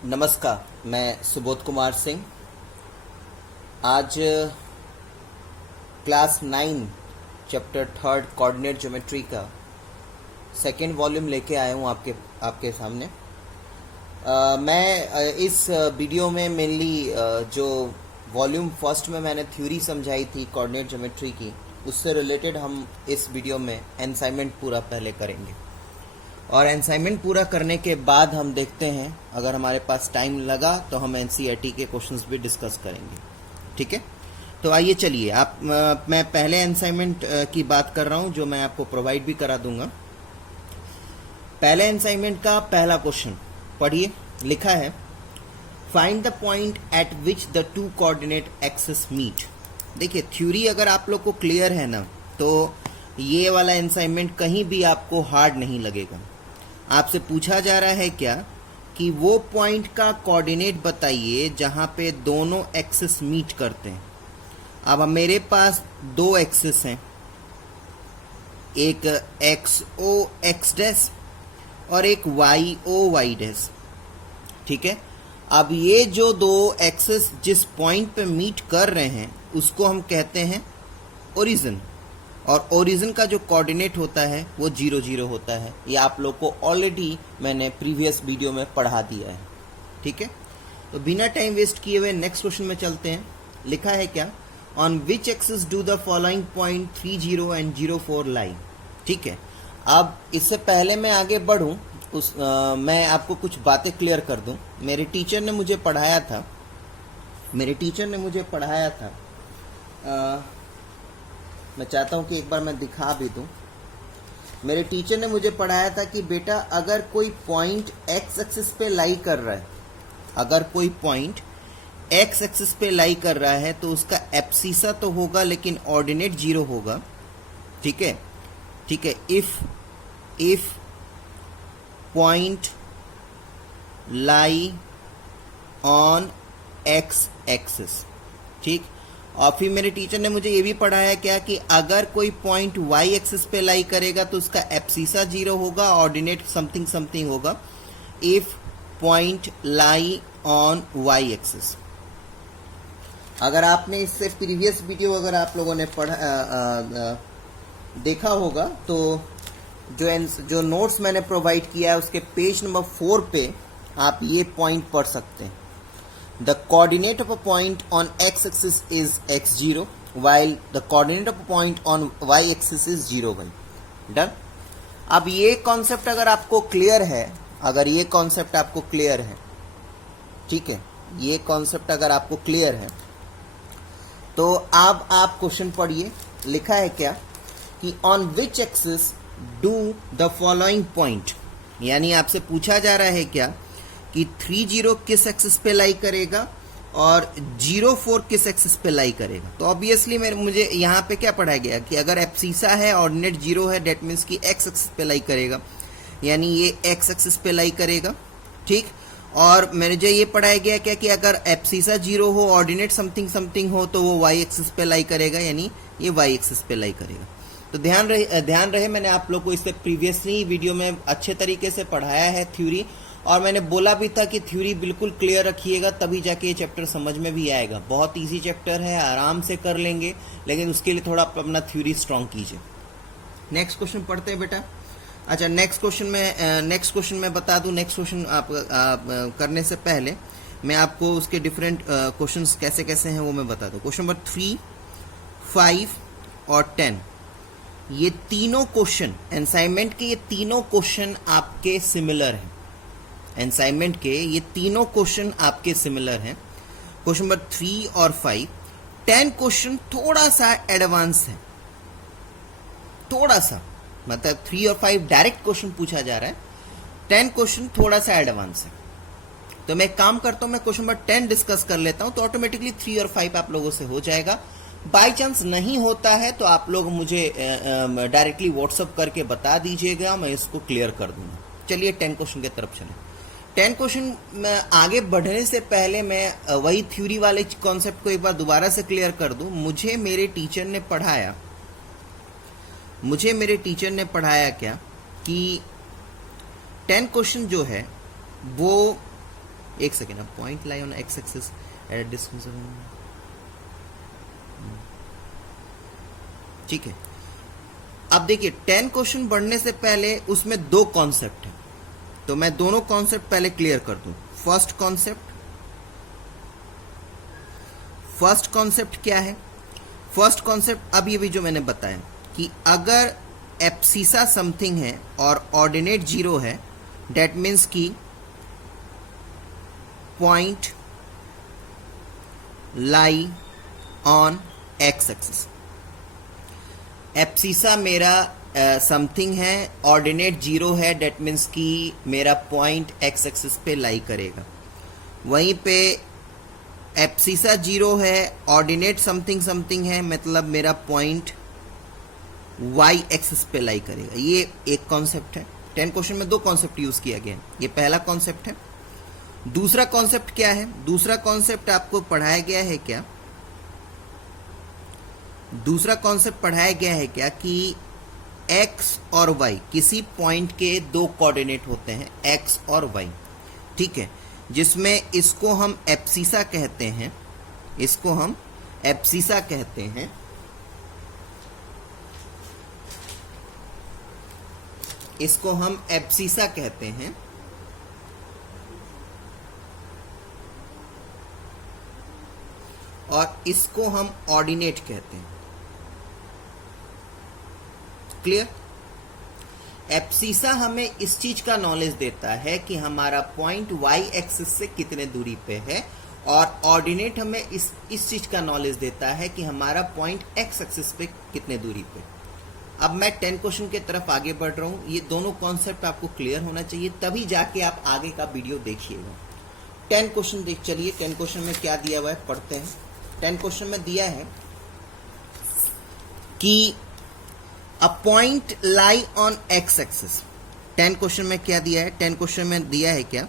नमस्कार, मैं सुबोध कुमार सिंह। आज क्लास 9 चैप्टर 3 कोऑर्डिनेट ज्योमेट्री का सेकेंड वॉल्यूम लेके आया हूँ आपके सामने। मैं इस वीडियो में मेनली जो वॉल्यूम फर्स्ट में मैंने थ्योरी समझाई थी कोऑर्डिनेट ज्योमेट्री की, उससे रिलेटेड हम इस वीडियो में असाइनमेंट पूरा पहले करेंगे और असाइनमेंट पूरा करने के बाद हम देखते हैं, अगर हमारे पास टाइम लगा तो हम एनसीईआरटी के क्वेश्चंस भी डिस्कस करेंगे। ठीक है, तो आइए चलिए मैं पहले असाइनमेंट की बात कर रहा हूं जो मैं आपको प्रोवाइड भी करा दूंगा। पहले असाइनमेंट का पहला क्वेश्चन पढ़िए। लिखा है, find the point at which the two coordinate axis meet. देखिए, थ्योरी अगर आप लोग को क्लियर है ना, तो ये वाला असाइनमेंट कहीं भी आपको हार्ड नहीं लगेगा। आपसे पूछा जा रहा है क्या कि वो पॉइंट का कोऑर्डिनेट बताइए जहां पे दोनों एक्सिस मीट करते हैं। अब मेरे पास दो एक्सिस हैं, एक एक्स ओ एक्स डैश और एक वाई ओ वाई डैश। ठीक है, अब ये जो दो एक्सिस जिस पॉइंट पे मीट कर रहे हैं उसको हम कहते हैं ओरिजिन, और ओरिजिन का जो कोऑर्डिनेट होता है वो 0 0 होता है। ये आप लोग को ऑलरेडी मैंने प्रीवियस वीडियो में पढ़ा दिया है। ठीक है, तो बिना टाइम वेस्ट किए हुए नेक्स्ट क्वेश्चन में चलते हैं। लिखा है क्या, on which axis do the following point 3 0 and 0 4 लाई। ठीक है, अब इससे पहले मैं आगे बढ़ूं मैं आपको कुछ बातें क्लियर कर दूं। मेरे टीचर ने मुझे पढ़ाया था मैं चाहता हूं कि एक बार मैं दिखा भी दूं। मेरे टीचर ने मुझे पढ़ाया था कि बेटा, अगर कोई पॉइंट एक्स एक्सिस पे लाई कर रहा है, अगर कोई पॉइंट एक्स एक्सिस पे लाई कर रहा है तो उसका एब्सिसा तो होगा लेकिन ऑर्डिनेट 0 होगा। ठीक है, if point lie on X axis. ठीक, और फिर मेरे टीचर ने मुझे ये भी पढ़ाया क्या कि अगर कोई पॉइंट वाई एक्सिस पे लाई करेगा तो उसका एब्सिसा 0 होगा, ऑर्डिनेट समथिंग समथिंग होगा if point lie on Y axis. अगर आपने इससे प्रीवियस वीडियो अगर आप लोगों ने देखा होगा तो जो नोट्स मैंने प्रोवाइड किया है उसके पेज नंबर 4 पे आप ये पॉइंट पढ़ सकते हैं। The coordinate of a point on x-axis is x0, while the coordinate of a point on y-axis is 0 1. Done? अब ये कॉन्सेप्ट अगर आपको क्लियर है, ठीक है, ये कॉन्सेप्ट अगर आपको क्लियर है तो अब आप क्वेश्चन पढ़िए। लिखा है क्या कि on which axis do the following point, यानी आपसे पूछा जा रहा है क्या कि 3 0 किस एक्सिस पे लाई करेगा और 0 4 किस एक्सिस पे लाई करेगा। तो ऑब्वियसली मुझे यहाँ पे क्या पढ़ाया गया कि अगर एब्सिसा है, ऑर्डिनेट 0 है, डेट मीन्स कि एक्स एक्सिस पे लाई करेगा, यानी ये एक्स एक्सिस पे लाई करेगा। ठीक, और मुझे ये पढ़ाया गया क्या कि अगर एब्सिसा 0 हो, ऑर्डिनेट समथिंग समथिंग हो तो वो वाई एक्सिस पे लाई करेगा, यानी ये वाई एक्सिस पे लाई करेगा। तो ध्यान रहे मैंने आप लोग को इससे प्रीवियसली वीडियो में अच्छे तरीके से पढ़ाया है थ्योरी, और मैंने बोला भी था कि थ्योरी बिल्कुल क्लियर रखिएगा तभी जाके ये चैप्टर समझ में भी आएगा। बहुत इजी चैप्टर है, आराम से कर लेंगे, लेकिन उसके लिए थोड़ा अपना थ्योरी स्ट्रांग कीजिए। नेक्स्ट क्वेश्चन पढ़ते हैं बेटा। अच्छा, नेक्स्ट क्वेश्चन में बता दूं। नेक्स्ट क्वेश्चन आप करने से पहले मैं आपको उसके डिफरेंट क्वेश्चंस कैसे कैसे हैं वो मैं बता दूं। क्वेश्चन नंबर 3, 5 और 10, ये तीनों क्वेश्चन असाइनमेंट के, ये तीनों क्वेश्चन आपके सिमिलर हैं। असाइनमेंट के ये तीनों क्वेश्चन आपके सिमिलर हैं। क्वेश्चन नंबर 3 और 5, 10 क्वेश्चन थोड़ा सा एडवांस है, थोड़ा सा, मतलब 3 और 5 डायरेक्ट क्वेश्चन पूछा जा रहा है, 10 क्वेश्चन थोड़ा सा एडवांस है। तो मैं काम करता हूं, मैं क्वेश्चन नंबर 10 डिस्कस कर लेता हूं, तो ऑटोमेटिकली 3 और 5 आप लोगों से हो जाएगा। बाई चांस नहीं होता है तो आप लोग मुझे डायरेक्टली व्हाट्सअप करके बता दीजिएगा, मैं इसको क्लियर कर दूंगा। चलिए 10 क्वेश्चन की तरफ चलें। 10 क्वेश्चन में आगे बढ़ने से पहले मैं वही थ्योरी वाले कॉन्सेप्ट को एक बार दोबारा से क्लियर कर दूं। मुझे मेरे टीचर ने पढ़ाया क्या कि 10 क्वेश्चन जो है वो एक सेकेंड, अब point lie on X axis at a distance, ठीक है। अब देखिए 10 क्वेश्चन बढ़ने से पहले उसमें दो कॉन्सेप्ट है, तो मैं दोनों कॉन्सेप्ट पहले क्लियर कर दूं। फर्स्ट कॉन्सेप्ट क्या है? फर्स्ट कॉन्सेप्ट अब ये भी जो मैंने बताया कि अगर एब्सिसा समथिंग है और ऑर्डिनेट जीरो है, डेट मीन्स की point lie on X axis. Abscissa मेरा समथिंग है, ऑर्डिनेट जीरो है, डेट मीन्स कि मेरा पॉइंट एक्स एक्सिस पे लाई करेगा। वहीं पे एब्सिसा जीरो है, ऑर्डिनेट समथिंग समथिंग है, मतलब मेरा पॉइंट वाई एक्सिस पे लाई करेगा। ये एक कॉन्सेप्ट है। 10 क्वेश्चन में दो कॉन्सेप्ट यूज किया गया है, ये पहला कॉन्सेप्ट है। दूसरा कॉन्सेप्ट क्या है? दूसरा कॉन्सेप्ट आपको पढ़ाया गया है क्या? दूसरा कॉन्सेप्ट पढ़ाया गया है क्या कि x और y किसी पॉइंट के दो कोऑर्डिनेट होते हैं, x और y, ठीक है, जिसमें इसको हम एब्सिसा कहते हैं, इसको हम एब्सिसा कहते हैं, इसको हम एब्सिसा कहते हैं, और इसको हम ऑर्डिनेट कहते हैं। क्लियर? एब्सिसा हमें इस चीज का नॉलेज देता है कि हमारा पॉइंट वाई एक्सिस से कितने दूरी पे है, और ऑर्डिनेट हमें इस चीज का नॉलेज देता है कि हमारा पॉइंट एक्स एक्सिस पे कितने दूरी पे। अब मैं 10 क्वेश्चन की तरफ आगे बढ़ रहा हूं। ये दोनों कॉन्सेप्ट आपको क्लियर होना चाहिए, तभी जाके आप आगे का वीडियो देखिएगा। 10 क्वेश्चन देख चलिए, 10 क्वेश्चन में क्या दिया हुआ है पढ़ते हैं। 10 क्वेश्चन में दिया है कि a point lie on X axis. 10 question में क्या दिया है? 10 क्वेश्चन में दिया है क्या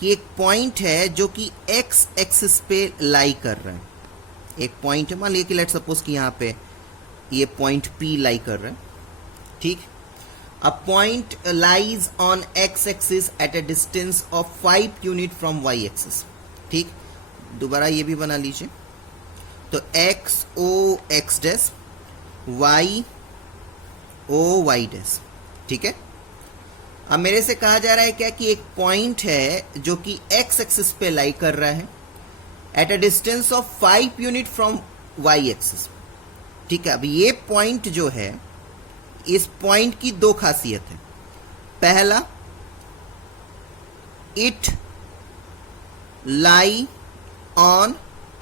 कि एक पॉइंट है जो कि एक्स एक्सिस पे लाई कर रहा है। एक पॉइंट है, मान लीजिए कि लेट सपोज कि यहां पे ये पॉइंट P लाई कर रहा है, ठीक। A point lies on X axis at a distance of 5 unit from Y axis, ठीक। दोबारा ये भी बना लीजिए, तो X O x dash, Y O Y dash, ठीक है। अब मेरे से कहा जा रहा है क्या कि एक पॉइंट है जो कि एक्स एक्सिस पे लाई कर रहा है at a distance of 5 unit from Y axis, ठीक है। अब ये पॉइंट जो है, इस पॉइंट की दो खासियत है। पहला, it lie on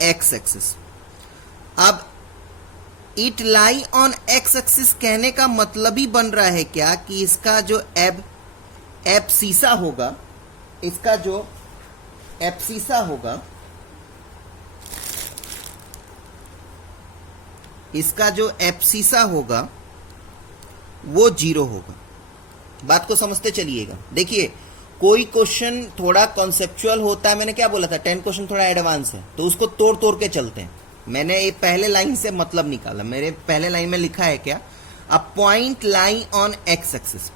X axis. अब it lie on X axis कहने का मतलब ही बन रहा है क्या कि इसका जो एब्सिसा होगा, इसका जो एब्सिसा होगा, इसका जो एब्सिसा होगा वो 0 होगा। बात को समझते चलिएगा। देखिए, कोई क्वेश्चन थोड़ा कॉन्सेप्चुअल होता है, मैंने क्या बोला था 10 क्वेश्चन थोड़ा एडवांस है, तो उसको तोड़ तोड़ के चलते हैं। मैंने ये पहले लाइन से मतलब निकाला, मेरे पहले लाइन में लिखा है क्या, अ point lie on X axis,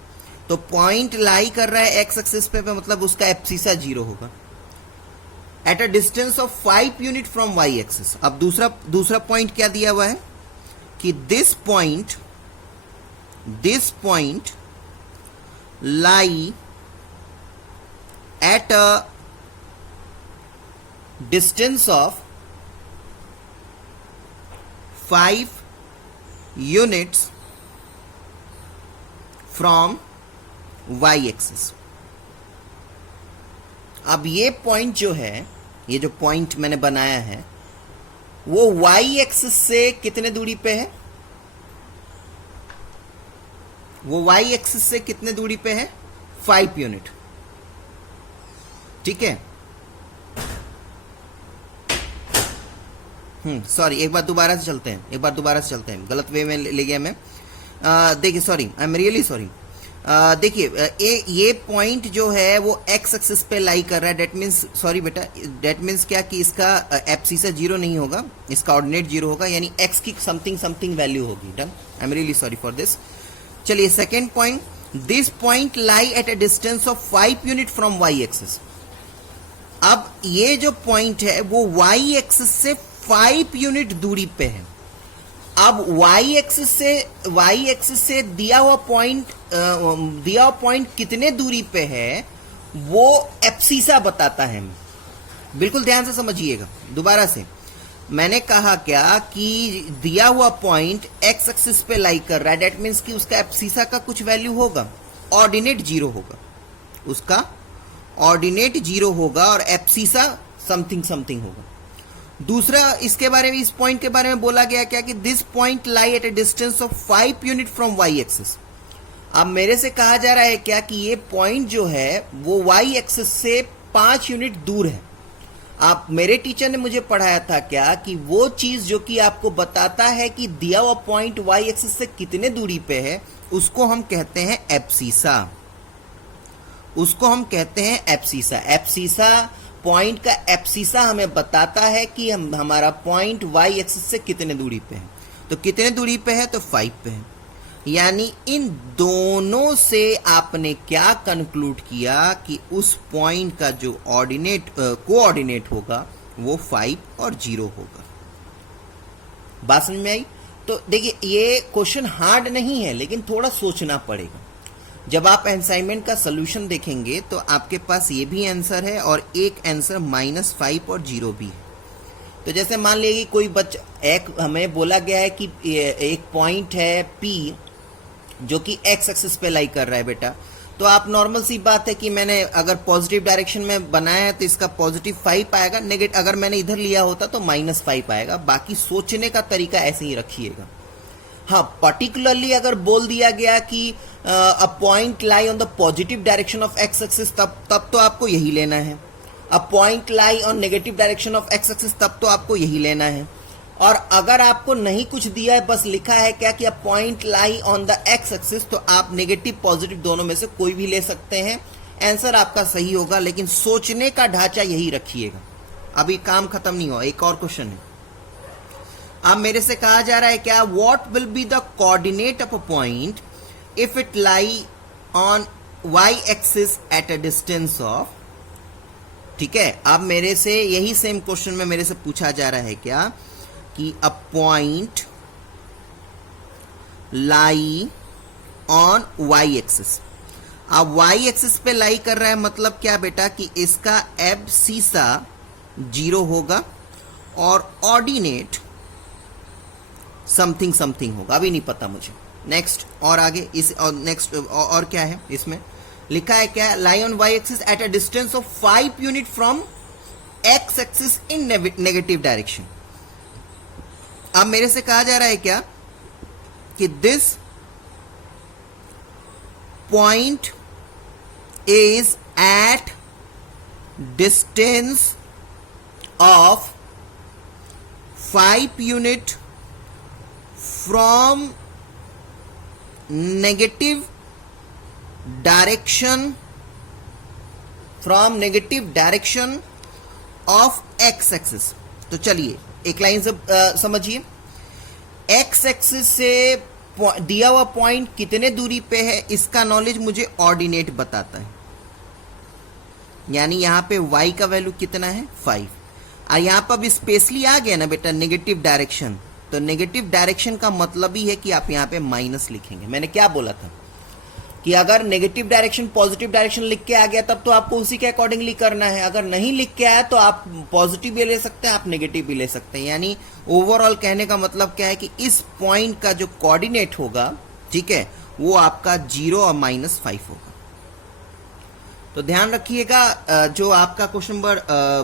तो पॉइंट लाई कर रहा है एक्स एक्सिस पे, मतलब उसका एब्सिसा 0 होगा at a distance of 5 unit from Y axis. अब दूसरा पॉइंट क्या दिया हुआ है कि this point lie at a distance of 5 units from Y axis. अब ये पॉइंट जो है, ये जो पॉइंट मैंने बनाया है, वो वाई एक्सिस से कितने दूरी पे है? वो वाई एक्सिस से कितने दूरी पे है? 5 यूनिट, ठीक है। सॉरी, एक बार दोबारा से चलते हैं, गलत वे में ले गया मैं। देखिए, sorry, I am really sorry. देखिए, ये पॉइंट जो है वो एक्स एक्सिस पे लाई कर रहा है, डेट मीन्स, सॉरी बेटा, डेट मीन्स क्या कि इसका एब्सिसा 0 नहीं होगा, इसका ऑर्डिनेट 0 होगा, यानी एक्स की समथिंग वैल्यू होगी। Done, I am really sorry for this. चलिए, second point, this point lie at a distance of 5 unit from Y axis. ये जो पॉइंट है वो वाई एक्सिस से 5 यूनिट दूरी पे है। अब वाई एक्सिस से दिया हुआ पॉइंट कितने दूरी पे है वो एब्सिसा बताता है। बिल्कुल ध्यान से समझिएगा। दोबारा से मैंने कहा क्या कि दिया हुआ पॉइंट एक्स एक्सिस पे लाई कर रहा है, डेट मीन्स कि उसका एब्सिसा का कुछ वैल्यू होगा, ऑर्डिनेट 0 होगा, उसका ऑर्डिनेट 0 होगा और एब्सिसा समथिंग होगा। दूसरा इसके बारे में, इस पॉइंट के बारे में बोला गया क्या कि this point lie at a distance of 5 unit from Y axis. अब मेरे से कहा जा रहा है क्या कि ये पॉइंट जो है वो वाई एक्सिस से 5 यूनिट दूर है। आप, मेरे टीचर ने मुझे पढ़ाया था क्या कि वो चीज जो कि आपको बताता है कि दिया हुआ पॉइंट वाई एक्सिस से कितने दूरी पे है, उसको हम कहते हैं एब्सिसा। उसको हम कहते हैं एब्सिसा। एब्सिसा पॉइंट का एब्सिसा हमें बताता है कि हमारा पॉइंट वाई एक्सिस से कितने दूरी पे है। तो कितने दूरी पे है, तो 5 पे है। यानी इन दोनों से आपने क्या कंक्लूड किया कि उस पॉइंट का जो कोऑर्डिनेट होगा वो 5 और 0 होगा। बात समझ में आई? तो देखिए ये क्वेश्चन हार्ड नहीं है, लेकिन थोड़ा सोचना पड़ेगा। जब आप असाइनमेंट का सोल्यूशन देखेंगे तो आपके पास ये भी आंसर है और एक आंसर -5 और 0 भी है। तो जैसे मान लीजिए कोई बच्चा, एक हमें बोला गया है कि एक पॉइंट है P जो कि एक्स एक्सिस पे लाई कर रहा है बेटा, तो आप नॉर्मल सी बात है कि मैंने अगर पॉजिटिव डायरेक्शन में बनाया है तो इसका पॉजिटिव 5 आएगा, नेगेटिव अगर मैंने इधर लिया होता तो -5 आएगा। बाकी सोचने का तरीका ऐसे ही रखिएगा। हाँ, पर्टिकुलरली अगर बोल दिया गया कि a point lie on the positive direction of X axis, तब तो आपको यही लेना है। अ point lie on negative direction of X axis, तब तो आपको यही लेना है। और अगर आपको नहीं कुछ दिया है, बस लिखा है क्या कि a point lie on the x axis, तो आप नेगेटिव पॉजिटिव दोनों में से कोई भी ले सकते हैं। आंसर आपका सही होगा, लेकिन सोचने का ढांचा यही रखिएगा। अभी काम खत्म नहीं हुआ, एक और क्वेश्चन है। अब मेरे से कहा जा रहा है क्या, what will be the coordinate of a point if it lie on Y axis at a distance of. ठीक है, अब मेरे से यही सेम क्वेश्चन में मेरे से पूछा जा रहा है क्या कि a point lie on Y axis. अब वाई एक्सिस पे लाई कर रहा है, मतलब क्या बेटा कि इसका एब्सिसा 0 होगा और ऑर्डिनेट समथिंग होगा, अभी नहीं पता मुझे। नेक्स्ट और आगे इस और नेक्स्ट और क्या है, इसमें लिखा है क्या, lie on Y axis at a distance of 5 unit from X axis in negative direction. अब मेरे से कहा जा रहा है क्या कि this point is at distance of 5 unit from negative direction of X axis. तो चलिए एक लाइन से समझिए। एक्स एक्सिस से दिया हुआ पॉइंट कितने दूरी पे है, इसका नॉलेज मुझे ऑर्डिनेट बताता है। यानी यहां पे y का वैल्यू कितना है, 5। और यहां पर भी स्पेशली आ गया ना बेटा नेगेटिव डायरेक्शन, तो नेगेटिव डायरेक्शन का मतलब ही है कि आप यहां पे माइनस लिखेंगे। मैंने क्या बोला था कि अगर नेगेटिव डायरेक्शन पॉजिटिव डायरेक्शन लिख के आ गया तब तो आपको उसी के अकॉर्डिंगली करना है। अगर नहीं लिख के आया तो आप पॉजिटिव भी ले सकते हैं, आप नेगेटिव भी ले सकते हैं। यानी ओवरऑल कहने का मतलब क्या है कि इस पॉइंट का जो कोऑर्डिनेट होगा, ठीक है, वो आपका 0 और -5 होगा। तो ध्यान रखिएगा, जो आपका क्वेश्चन नंबर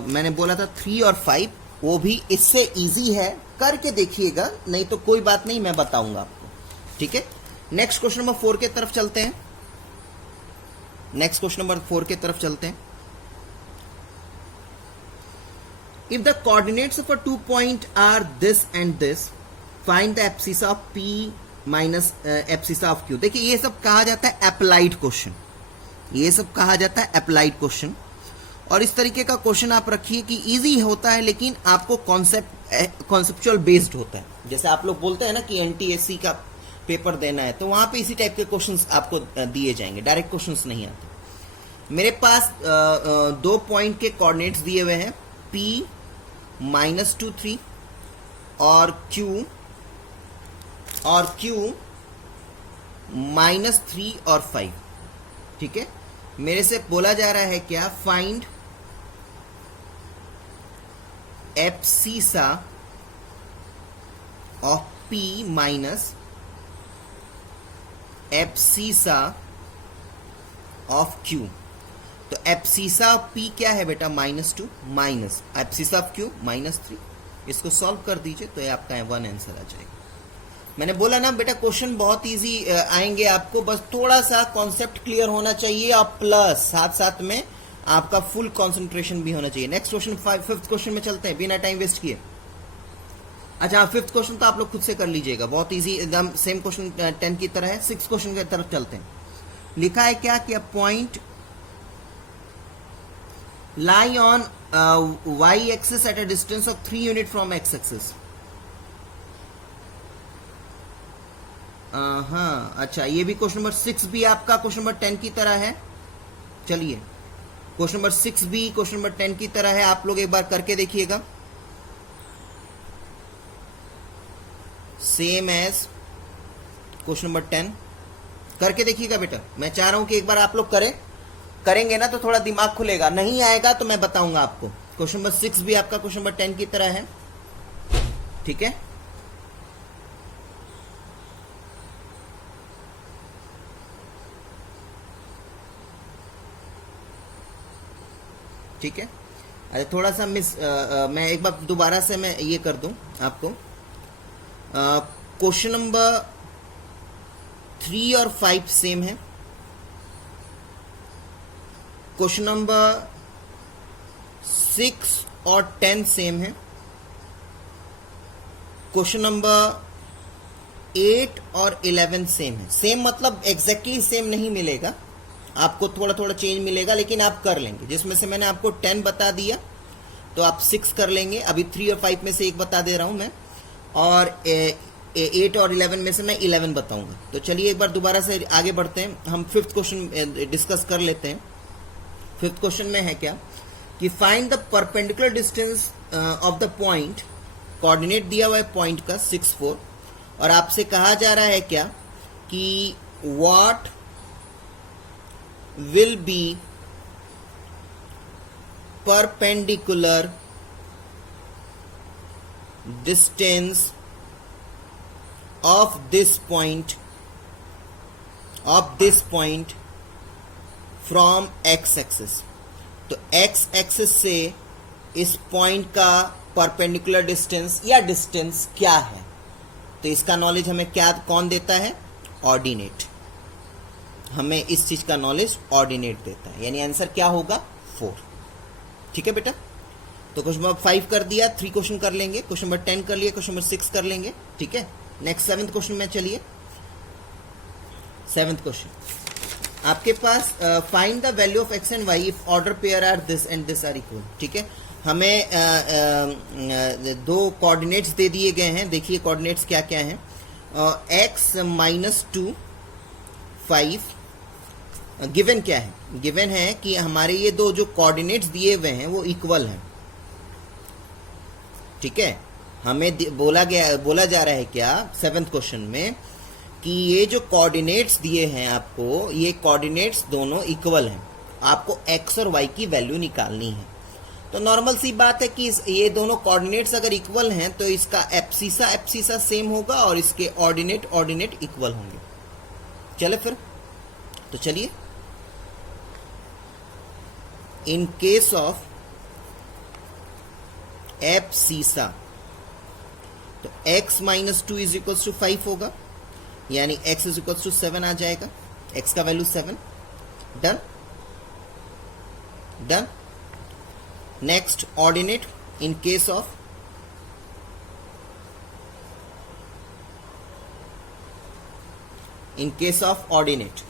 मैंने बोला था 3 और 5, वो भी इससे इजी है, करके देखिएगा, नहीं तो कोई बात नहीं, मैं बताऊंगा आपको। ठीक है, नेक्स्ट क्वेश्चन नंबर 4 के तरफ चलते हैं। नेक्स्ट क्वेश्चन नंबर 4 के तरफ चलते हैं। If the coordinates of a 2 point are this and this, find the abscissa of P minus abscissa of Q। देखिए ये सब कहा जाता है अप्लाइड क्वेश्चन, ये सब कहा जाता है अप्लाइड क्वेश्चन। और इस तरीके का क्वेश्चन आप रखिए कि इजी होता है, लेकिन आपको कॉन्सेप्चुअल बेस्ड होता है। जैसे आप लोग बोलते हैं ना कि NTSC का पेपर देना है, तो वहां पे इसी टाइप के क्वेश्चंस आपको दिए जाएंगे, डायरेक्ट क्वेश्चंस नहीं आते। मेरे पास दो पॉइंट के कोऑर्डिनेट्स दिए हुए हैं P -2 3 और Q -3 और 5। ठीक है, मेरे से बोला जा रहा है क्या, find abscissa of P minus abscissa of Q। तो एब्सिसा ऑफ P क्या है बेटा, -2 माइनस एब्सिसा ऑफ Q -3। इसको सॉल्व कर दीजिए तो ये आपका 1 आंसर आ जाएगा। मैंने बोला ना बेटा क्वेश्चन बहुत इजी आएंगे आपको, बस थोड़ा सा कॉन्सेप्ट क्लियर होना चाहिए और प्लस साथ साथ में आपका फुल कंसंट्रेशन भी होना चाहिए। नेक्स्ट क्वेश्चन, फिफ्थ क्वेश्चन में चलते हैं बिना टाइम वेस्ट किए। अच्छा, फिफ्थ क्वेश्चन तो आप लोग खुद से कर लीजिएगा, बहुत इजी एकदम सेम क्वेश्चन 10 की तरह है। सिक्स क्वेश्चन की तरफ चलते हैं। लिखा है क्या कि a point lie on y axis at a distance of 3 unit from x axis। हाँ, अच्छा, ये भी क्वेश्चन नंबर 6 भी आपका क्वेश्चन नंबर 10 की तरह है। चलिए, क्वेश्चन नंबर 6 भी क्वेश्चन नंबर 10 की तरह है, आप लोग एक बार करके देखिएगा। सेम एज क्वेश्चन नंबर 10 करके देखिएगा बेटा। मैं चाह रहा हूं कि एक बार आप लोग करेंगे ना तो थोड़ा दिमाग खुलेगा, नहीं आएगा तो मैं बताऊंगा आपको। क्वेश्चन नंबर 6 भी आपका क्वेश्चन नंबर 10 की तरह है। ठीक है, ठीक है। अरे थोड़ा सा मैं एक बार दोबारा से मैं ये कर दूं आपको। क्वेश्चन नंबर 3 और 5 सेम है। क्वेश्चन नंबर 6 और 10 सेम है। क्वेश्चन नंबर 8 और 11 सेम है। सेम मतलब एग्जैक्टली सेम नहीं मिलेगा आपको, थोड़ा थोड़ा चेंज मिलेगा, लेकिन आप कर लेंगे। जिसमें से मैंने आपको 10 बता दिया तो आप 6 कर लेंगे। अभी 3 और 5 में से एक बता दे रहा हूं मैं, और 8 और 11 में से मैं 11 बताऊंगा। तो चलिए एक बार दोबारा से आगे बढ़ते हैं। हम फिफ्थ क्वेश्चन डिस्कस कर लेते हैं। फिफ्थ क्वेश्चन में है क्या कि find the perpendicular distance of the point. Coordinate दिया हुआ है पॉइंट का 6 4, और आपसे कहा जा रहा है क्या कि what will be perpendicular distance of this point from x axis। तो x axis से इस पॉइंट का परपेंडिकुलर डिस्टेंस या डिस्टेंस क्या है। तो इसका नॉलेज हमें क्या कौन देता है, ऑर्डिनेट। हमें इस चीज का नॉलेज ऑर्डिनेट देता है, यानी आंसर क्या होगा 4। ठीक है बेटा, तो क्वेश्चन नंबर 5 कर दिया, 3 क्वेश्चन कर लेंगे, क्वेश्चन नंबर 10 कर लिया, क्वेश्चन नंबर 6 कर लेंगे। ठीक है, नेक्स्ट 7th क्वेश्चन में चलिए। 7th क्वेश्चन आपके पास find the value of x and y if order pair are this and this are equal. ठीक है, हमें दो कोऑर्डिनेट्स दे दिए गए हैं। देखिए कोऑर्डिनेट्स क्या क्या हैं। x -2 5 गिवन क्या है, गिवन है कि हमारे ये दो जो कोऑर्डिनेट्स दिए हुए हैं वो इक्वल हैं। ठीक है, हमें बोला जा रहा है क्या 7th क्वेश्चन में कि ये जो कोऑर्डिनेट्स दिए हैं आपको, ये कोऑर्डिनेट्स दोनों इक्वल हैं। आपको x और y की वैल्यू निकालनी है। तो नॉर्मल सी बात है कि ये दोनों कोऑर्डिनेट्स अगर इक्वल हैं तो इसका एब्सिसा सेम होगा और इसके ऑर्डिनेट इक्वल होंगे। चले फिर, तो चलिए, इन केस ऑफ एब्सिसा तो x -2 इज इक्वल टू 5 होगा, यानी x इज इक्वल टू 7 आ जाएगा। x का value 7। Done. Next ordinate in case of ordinate.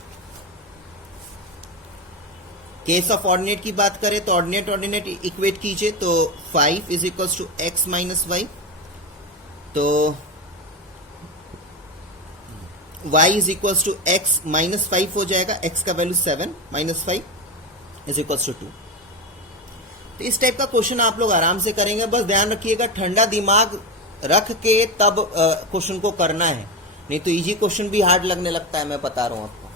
Case of ordinate की बात करें तो ऑर्डिनेट इक्वेट कीजिए तो 5 is equal to x -y, तो y is equal to x -5 हो जाएगा। x का वैल्यू 7 -5 इज इक्वल्स टू 2। तो इस टाइप का क्वेश्चन आप लोग आराम से करेंगे, बस ध्यान रखिएगा ठंडा दिमाग रख के तब क्वेश्चन को करना है, नहीं तो इजी क्वेश्चन भी हार्ड लगने लगता है, मैं बता रहा हूं आपको।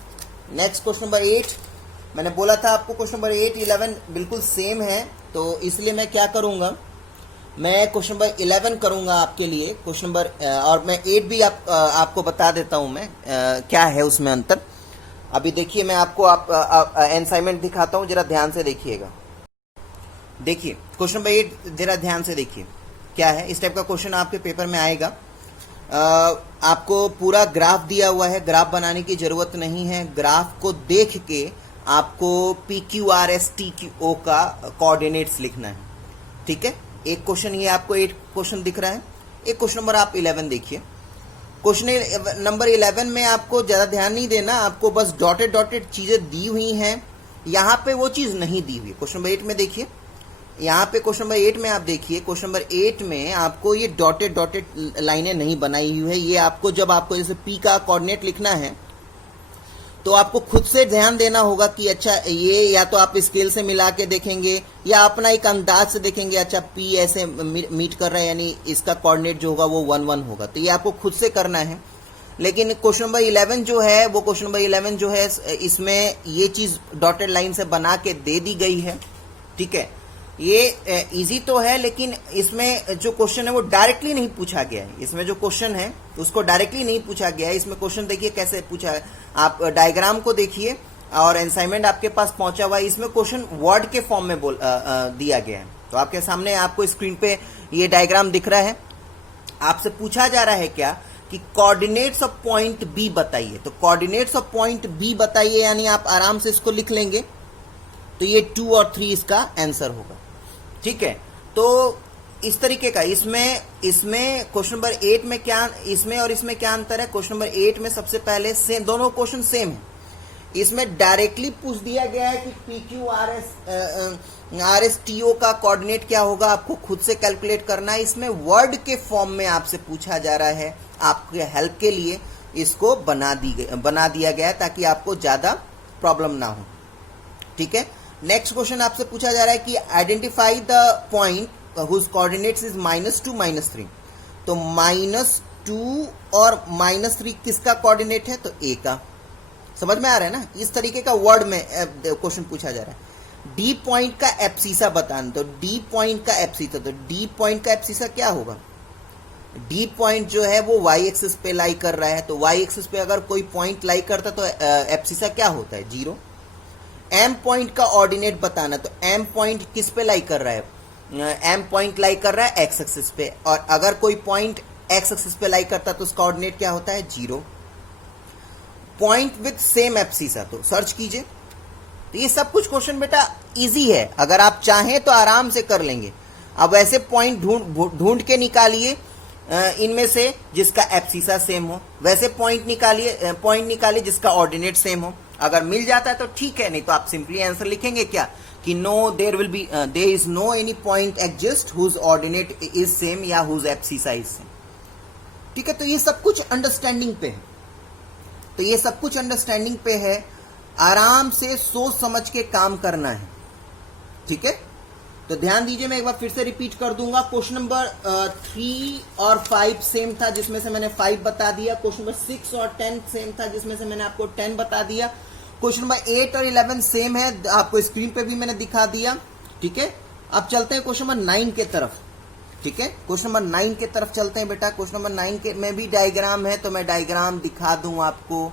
नेक्स्ट क्वेश्चन नंबर 8, मैंने बोला था आपको क्वेश्चन नंबर 8 11 बिल्कुल सेम है, तो इसलिए मैं क्या करूंगा, मैं क्वेश्चन नंबर 11 करूंगा आपके लिए क्वेश्चन नंबर, और मैं 8 भी आपको बता देता हूं मैं क्या है उसमें अंतर। अभी देखिए मैं आपको असाइनमेंट दिखाता हूं, जरा ध्यान से देखिएगा। देखिए क्वेश्चन नंबर 8 जरा ध्यान से देखिए क्या है। इस टाइप का क्वेश्चन आपके पेपर में आएगा। आपको पूरा ग्राफ दिया हुआ है, ग्राफ बनाने की जरूरत नहीं है, ग्राफ को देख के आपको PQRSTO का कोऑर्डिनेट्स लिखना है, ठीक है। एक क्वेश्चन ये आपको 8 क्वेश्चन दिख रहा है। एक क्वेश्चन नंबर आप 11 देखिए। क्वेश्चन नंबर 11 में आपको ज्यादा ध्यान नहीं देना, आपको बस डॉटेड डॉटेड चीजें दी हुई हैं, यहाँ पे वो चीज नहीं दी हुई। क्वेश्चन नंबर 8 में देखिए, यहाँ पे क्वेश्चन नंबर 8 में आप देखिए, क्वेश्चन नंबर 8 में आपको ये डॉटेड डॉटेड लाइनें नहीं बनाई हुई है। ये आपको जब आपको जैसे P का कोऑर्डिनेट लिखना है तो आपको खुद से ध्यान देना होगा कि अच्छा ये या तो आप स्केल से मिला के देखेंगे या अपना एक अंदाज से देखेंगे, अच्छा P ऐसे मीट कर रहा है यानी इसका कोऑर्डिनेट जो होगा वो 1 1 होगा, तो ये आपको खुद से करना है। लेकिन क्वेश्चन नंबर 11 जो है वो क्वेश्चन नंबर 11 जो है इसमें ये चीज डॉटेड लाइन से बना के दे दी गई है, ठीक है। ये इजी तो है, लेकिन इसमें जो क्वेश्चन है वो डायरेक्टली नहीं पूछा गया है। इसमें जो क्वेश्चन है उसको डायरेक्टली नहीं पूछा गया है। इसमें क्वेश्चन देखिए कैसे पूछा है, आप डायग्राम को देखिए और असाइनमेंट आपके पास पहुंचा हुआ है। इसमें क्वेश्चन वर्ड के फॉर्म में दिया गया है, तो आपके सामने आपको स्क्रीन पे ये डायग्राम दिख रहा है। आपसे पूछा जा रहा है क्या कि कोऑर्डिनेट्स ऑफ पॉइंट बी बताइए, तो कोऑर्डिनेट्स ऑफ पॉइंट बी बताइए, यानी आप आराम से इसको लिख लेंगे, तो ये 2 और 3 इसका आंसर होगा, ठीक है। तो इस तरीके का इसमें क्वेश्चन नंबर 8 में क्या, इसमें और इसमें क्या अंतर है। क्वेश्चन नंबर 8 में सबसे पहले सेम, दोनों क्वेश्चन सेम है। इसमें डायरेक्टली पूछ दिया गया है कि PQRSTO का कोऑर्डिनेट क्या होगा, आपको खुद से कैलकुलेट करना है। इसमें वर्ड के फॉर्म में आपसे पूछा जा रहा है, आपके हेल्प के लिए इसको बना दिया गया है ताकि आपको ज्यादा प्रॉब्लम ना हो, ठीक है। नेक्स्ट क्वेश्चन आपसे पूछा जा रहा है कि identify the point whose coordinates is -2 -3। तो -2 और -3 किसका कोऑर्डिनेट है, तो ए का। समझ में आ रहा है ना, इस तरीके का वर्ड में क्वेश्चन पूछा जा रहा है। डी पॉइंट का एब्सिसा बताना, तो डी पॉइंट का एब्सिसा, तो डी पॉइंट का एब्सिसा क्या होगा। डी पॉइंट जो है वो y एक्सिस पे लाई कर रहा है, तो y एक्सिस पे अगर कोई पॉइंट लाई करता तो एब्सिसा क्या होता है, 0। एम पॉइंट का ऑर्डिनेट बताना, तो एम पॉइंट किस पे लाई कर रहा है, एम पॉइंट लाई कर रहा है एक्स एक्सिस पे, और अगर कोई पॉइंट एक्स एक्सिस पे लाई करता है तो उसका ऑर्डिनेट क्या होता है, 0। पॉइंट विद सेम एब्सिसा, तो सर्च कीजिए। तो ये सब कुछ क्वेश्चन बेटा इजी है, अगर आप चाहें तो आराम से कर लेंगे। अब ऐसे पॉइंट ढूंढ के निकालिए इनमें से जिसका एब्सिसा सेम हो, वैसे पॉइंट निकालिए जिसका ऑर्डिनेट सेम हो। अगर मिल जाता है तो ठीक है, नहीं तो आप सिंपली आंसर लिखेंगे क्या कि no there is no any point exist whose ordinate is same या हुज एब्सिसा इज सेम, ठीक है। तो ये सब कुछ अंडरस्टैंडिंग पे है, आराम से सोच समझ के काम करना है, ठीक है। तो ध्यान दीजिए, मैं एक बार फिर से रिपीट कर दूंगा। क्वेश्चन नंबर 3 और 5 सेम था, जिसमें से मैंने 5 बता दिया। क्वेश्चन नंबर 6 और 10 सेम था, जिसमें से मैंने आपको 10 बता दिया। क्वेश्चन नंबर 8 और 11 सेम है, आपको स्क्रीन पे भी मैंने दिखा दिया, ठीक है। अब चलते हैं क्वेश्चन नंबर 9 के तरफ, ठीक है। क्वेश्चन नंबर 9 के तरफ चलते हैं बेटा। क्वेश्चन नंबर 9 के में भी डायग्राम है, तो मैं डायग्राम दिखा दूं आपको।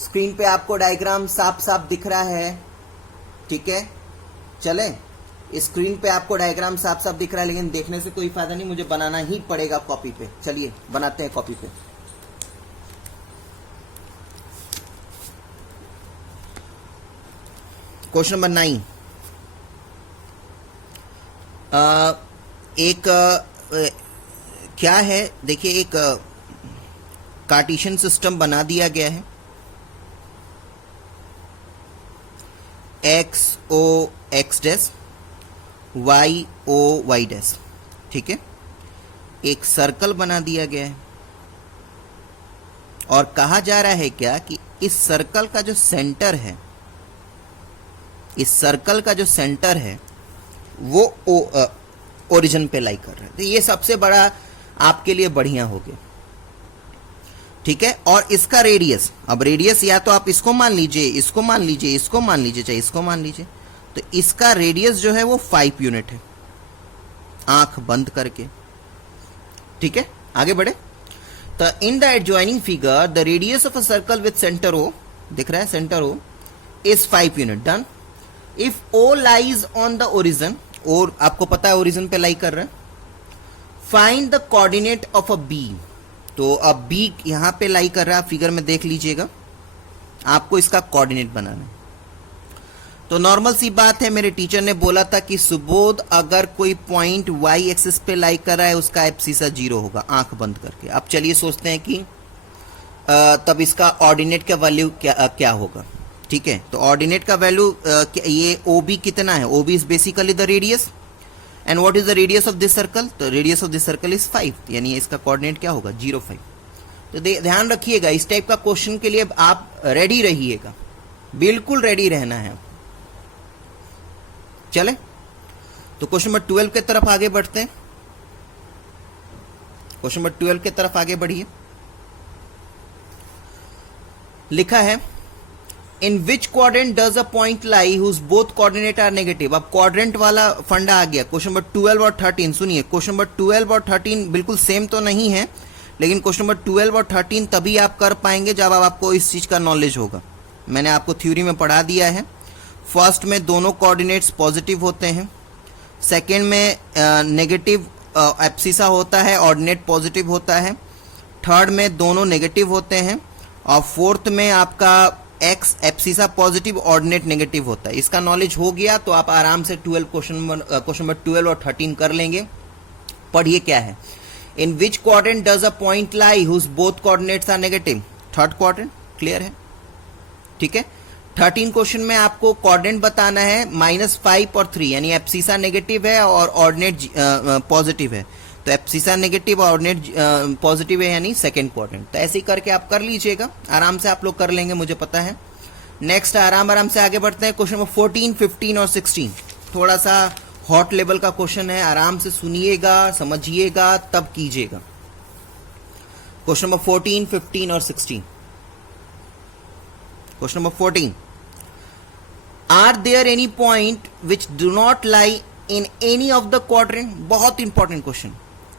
स्क्रीन पे आपको डायग्राम साफ साफ दिख रहा है, ठीक है। चले, स्क्रीन पे आपको डायग्राम साफ साफ दिख रहा है, लेकिन देखने से कोई फायदा नहीं, मुझे बनाना ही पड़ेगा कॉपी पे। चलिए बनाते हैं कॉपी पे। क्वेश्चन नंबर 9 क्या है, देखिए एक कार्टेशियन सिस्टम बना दिया गया है, x O x dash, Y O Y dash, ठीक है। एक सर्कल बना दिया गया है और कहा जा रहा है क्या कि इस सर्कल का जो सेंटर है इस सर्कल का जो सेंटर है वो ओरिजिन पे लाई कर रहा है। तो ये सबसे बड़ा आपके लिए बढ़िया हो गया, ठीक है। और इसका रेडियस, अब रेडियस या तो आप इसको मान लीजिए, इसको मान लीजिए, इसको मान लीजिए, चाहे इसको मान लीजिए, तो इसका रेडियस जो है वो 5 यूनिट है, आंख बंद करके, ठीक है। आगे बढ़े तो in the adjoining figure the radius of a circle with centre O, दिख रहा है centre O, is 5 unit. Done. If O lies on the origin, और आपको पता है ओरिजिन पे लाई कर रहा है, find the coordinate of a B. तो अब बी यहां पे लाई कर रहा है, फिगर में देख लीजिएगा, आपको इसका कोऑर्डिनेट बनाना है। तो नॉर्मल सी बात है, मेरे टीचर ने बोला था कि सुबोध अगर कोई पॉइंट वाई एक्सिस पे लाई कर रहा है उसका एब्सिसा 0 होगा, आंख बंद करके। अब चलिए सोचते हैं कि तब इसका ऑर्डिनेट का वैल्यू क्या होगा, ठीक है। तो ऑर्डिनेट का वैल्यू ये ओ बी कितना है, O B is basically the radius, and what is the radius of this circle, तो radius of this circle is 5, यानी इसका कोऑर्डिनेट क्या होगा 0,5। तो तो ध्यान रखिएगा, इस टाइप का क्वेश्चन के लिए आप रेडी रहिएगा, बिल्कुल रेडी रहना है। चले तो क्वेश्चन नंबर 12 के तरफ आगे बढ़ते हैं। क्वेश्चन नंबर 12 के तरफ आगे बढ़िए। लिखा है in which quadrant does a point lie whose both coordinate are negative. अब क्वाड्रेंट वाला फंडा आ गया। क्वेश्चन नंबर 12 और 13 सुनिए, क्वेश्चन नंबर 12 और 13 बिल्कुल सेम तो नहीं है, लेकिन क्वेश्चन नंबर 12 और 13 तभी आप कर पाएंगे जब आपको इस चीज का नॉलेज होगा। मैंने आपको थ्योरी में पढ़ा दिया है। फर्स्ट में दोनों कोऑर्डिनेट्स पॉजिटिव होते हैं, सेकेंड में नेगेटिव एब्सिसा होता है, ऑर्डिनेट पॉजिटिव होता है, थर्ड में दोनों नेगेटिव होते हैं, और फोर्थ में आपका x abscissa positive ordinate negative होता है। इसका नॉलेज हो गया तो आप आराम से क्वेश्चन नंबर 12 और 13 कर लेंगे। पढ़िए क्या है, in which quadrant does a point lie whose both coordinates are negative, third quadrant, clear है, ठीक है। 13 क्वेश्चन में आपको कोऑर्डिनेट बताना है -5 और 3, यानी एब्सिसा नेगेटिव है और ऑर्डिनेट पॉजिटिव है। तो एब्सिसा नेगेटिव और ऑर्डिनेट पॉजिटिव है, यानी सेकंड क्वाड्रेंट। तो ऐसे ही करके आप कर लीजिएगा, आराम से आप लोग कर लेंगे, मुझे पता है। नेक्स्ट आराम से आगे बढ़ते हैं। क्वेश्चन नंबर 14, 15 और 16 थोड़ा सा हॉट लेवल का क्वेश्चन है, आराम से सुनिएगा, समझिएगा, तब कीजिएगा। क्वेश्चन नंबर 14, 15 और 16। Question number 14, are there any point which do not lie in any of the quadrant. बहुत इंपॉर्टेंट क्वेश्चन।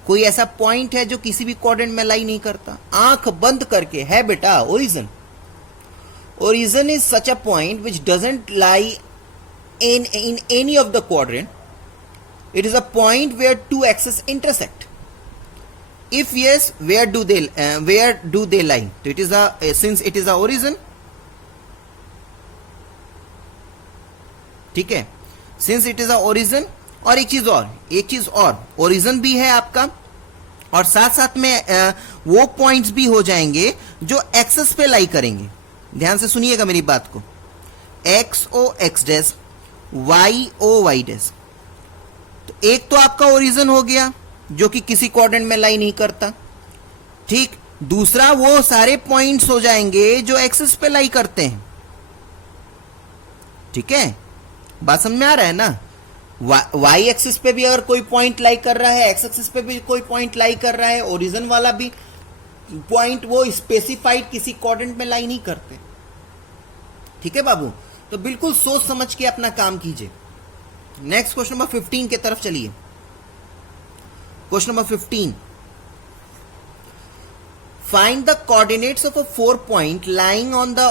कोई ऐसा पॉइंट है जो किसी भी क्वाड्रेंट में लाई नहीं करता, आंख बंद करके, है बेटा origin. Origin is such a point which doesn't lie in any of the quadrant. It is a point where two axes intersect. If yes, where do they lie? So it is since it is a origin, ठीक है, since it is a origin। और एक चीज और origin भी है आपका, और साथ साथ में वो पॉइंट्स भी हो जाएंगे जो एक्सेस पे लाई करेंगे। ध्यान से सुनिएगा मेरी बात को, x O x dash, Y O Y dash. तो एक तो आपका ओरिजिन हो गया जो कि किसी क्वाड्रेंट में लाई नहीं करता, ठीक। दूसरा वो सारे पॉइंट्स हो जाएंगे जो एक्सिस पे लाई करते हैं, ठीक है। बात समझ में आ रहा है ना। वाई एक्सिस पे भी अगर कोई पॉइंट लाई कर रहा है, एक्स एक्सिस पे भी कोई पॉइंट लाई कर रहा है, ओरिजिन वाला भी पॉइंट वो स्पेसिफाइड किसी क्वाड्रेंट में लाई नहीं करते, ठीक है बाबू। तो बिल्कुल सोच समझ के अपना काम कीजिए। नेक्स्ट क्वेश्चन नंबर 15 के तरफ चलिए। Question number 15, find the coordinates of a 4 point lying on the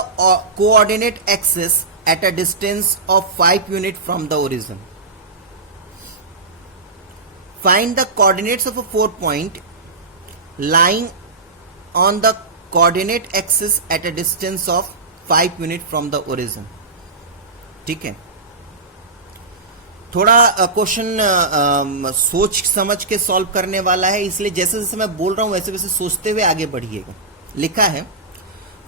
coordinate axis at a distance of 5 unit from the origin. Find the coordinates of a 4 point lying on the coordinate axis at a distance of 5 unit from the origin, ठीक है। थोड़ा question सोच समझ के solve करने वाला है, इसलिए जैसे जैसे मैं बोल रहा हूं वैसे वैसे सोचते हुए आगे बढ़िएगा। लिखा है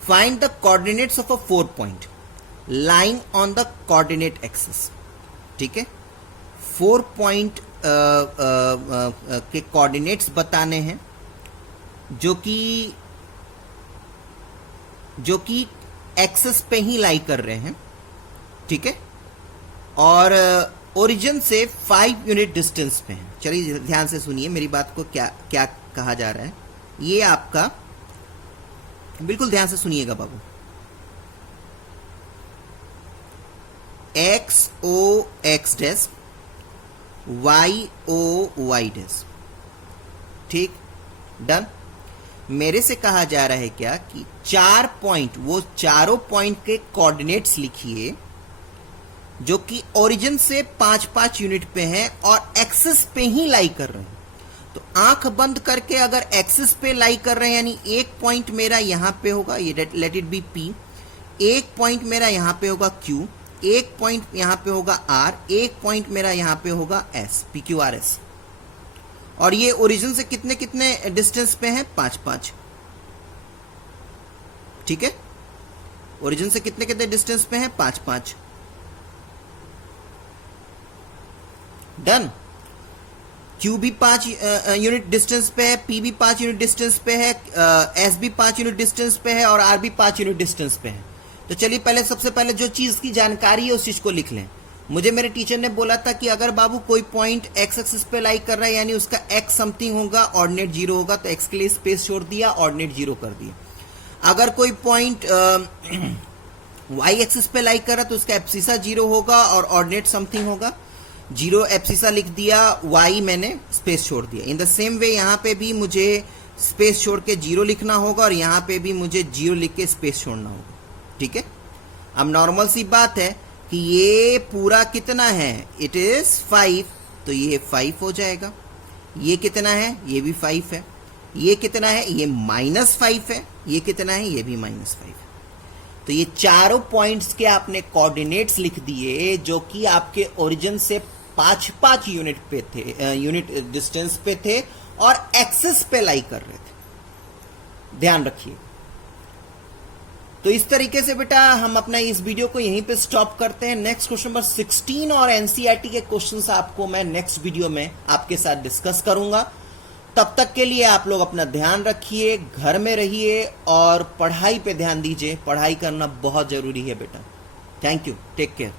find the coordinates of a 4 point lying on the coordinate axis, ठीक है। 4 पॉइंट के कोऑर्डिनेट्स बताने हैं जो कि एक्सिस पे ही लाई कर रहे हैं, ठीक है। और ओरिजिन से 5 यूनिट डिस्टेंस पे है। चलिए ध्यान से सुनिए मेरी बात को, क्या क्या कहा जा रहा है। ये आपका बिल्कुल ध्यान से सुनिएगा बाबू। X O x dash, Y O Y dash, ठीक, डन। मेरे से कहा जा रहा है क्या कि 4 पॉइंट, वो चारों पॉइंट के कोऑर्डिनेट्स लिखिए जो कि ओरिजिन से 5-5 यूनिट पे हैं और एक्सिस पे ही लाई कर रहे हैं। तो आंख बंद करके अगर एक्सिस पे लाई कर रहे हैं, यानी एक पॉइंट मेरा यहां पे होगा, ये लेट इट बी पी, एक पॉइंट मेरा यहां पे होगा क्यू, एक पॉइंट यहां पे होगा आर, एक पॉइंट मेरा यहां पे होगा S, P Q R S. और ये ओरिजिन से कितने कितने डिस्टेंस पे हैं? 5-5, ठीक है। ओरिजिन से कितने कितने डिस्टेंस पे हैं? 5-5, डन। Q भी 5 यूनिट डिस्टेंस पे है, P भी 5 यूनिट डिस्टेंस पे है, S भी 5 यूनिट डिस्टेंस पे है और R भी 5 यूनिट डिस्टेंस पे है। तो चलिए पहले सबसे पहले जो चीज की जानकारी है उस चीज को लिख लें। मुझे मेरे टीचर ने बोला था कि अगर बाबू कोई पॉइंट एक्स एक्सिस पे लाई कर रहा है, यानी उसका एक्स समथिंग होगा, ऑर्डिनेट 0 होगा, तो एक्स के लिए स्पेस छोड़ दिया, ऑर्डिनेट 0 कर दिया। अगर कोई पॉइंट वाई एक्सिस पे लाई कर रहा है तो उसका एब्सिसा 0 होगा और ऑर्डिनेट समथिंग होगा, 0 एब्सिसा लिख दिया, वाई मैंने स्पेस छोड़ दिया। इन द सेम वे यहाँ पे भी मुझे स्पेस छोड़ के 0 लिखना होगा और यहाँ पे भी मुझे 0 लिख के स्पेस छोड़ना होगा, ठीक है। अब नॉर्मल सी बात है कि ये पूरा कितना है? इट इज 5, तो ये 5 हो जाएगा। ये कितना है? ये भी 5 है। ये कितना है? ये -5 है। ये कितना है? ये भी -5 है। तो ये चारों पॉइंट्स के आपने कोऑर्डिनेट्स लिख दिए जो कि आपके ओरिजिन से 5-5 यूनिट पे थे, यूनिट डिस्टेंस पे थे और एक्सिस पे लाई कर रहे थे। ध्यान रखिए। तो इस तरीके से बेटा हम अपना इस वीडियो को यहीं पे स्टॉप करते हैं। नेक्स्ट क्वेश्चन नंबर 16 और एनसीईआरटी के क्वेश्चंस आपको मैं नेक्स्ट वीडियो में आपके साथ डिस्कस करूंगा। तब तक के लिए आप लोग अपना ध्यान रखिए, घर में रहिए और पढ़ाई पे ध्यान दीजिए। पढ़ाई करना बहुत जरूरी है बेटा। Thank you, take care.